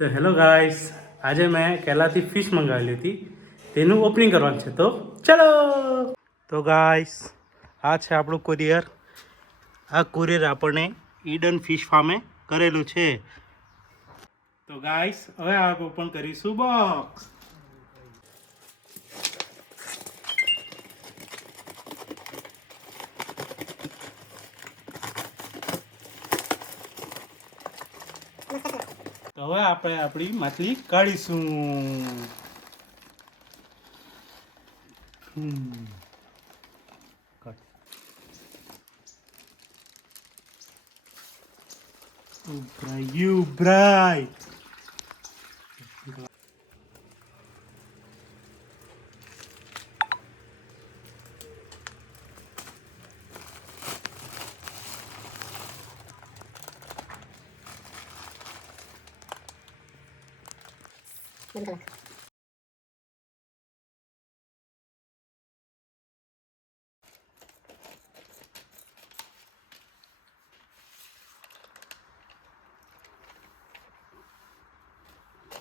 તો hello guys, આજે મેં કેલાથી ફિશ મંગાવેલી હતી, તેનું ઓપનિંગ કરવાનું છે. તો ચલો. તો ગાઈસ, આ છે આપણું કુરિયર. આ કુરિયર આપણને ઈડન ફિશ ફાર્મે કરેલું છે. તો ગાઈસ, હવે આપણે ઓપન કરીશું બોક્સ. તો હવે આપણે આપણી માછલી કાઢીશું. ઉભરાય.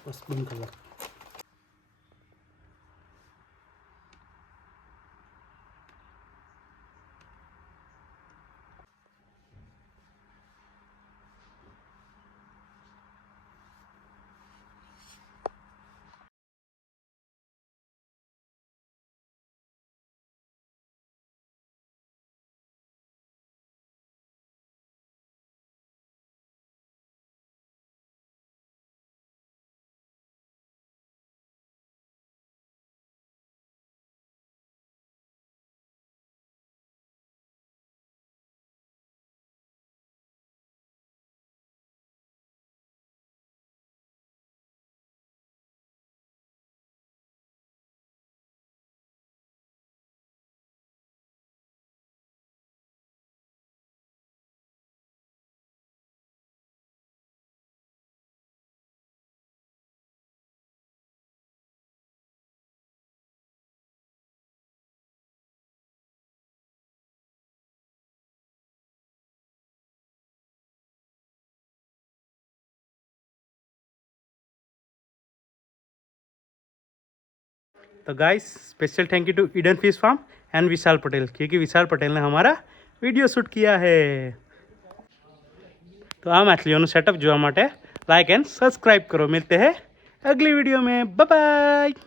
બસ બંધ કલાક. तो guys, special thank you to Eden Fish Farm and Vishal Patel, क्योंकि विशाल पटेल ने हमारा वीडियो शूट किया है. तो आ मछलियों सेटअप જોવા માટે लाइक एंड सब्सक्राइब करो. मिलते हैं अगली वीडियो में. Bye bye.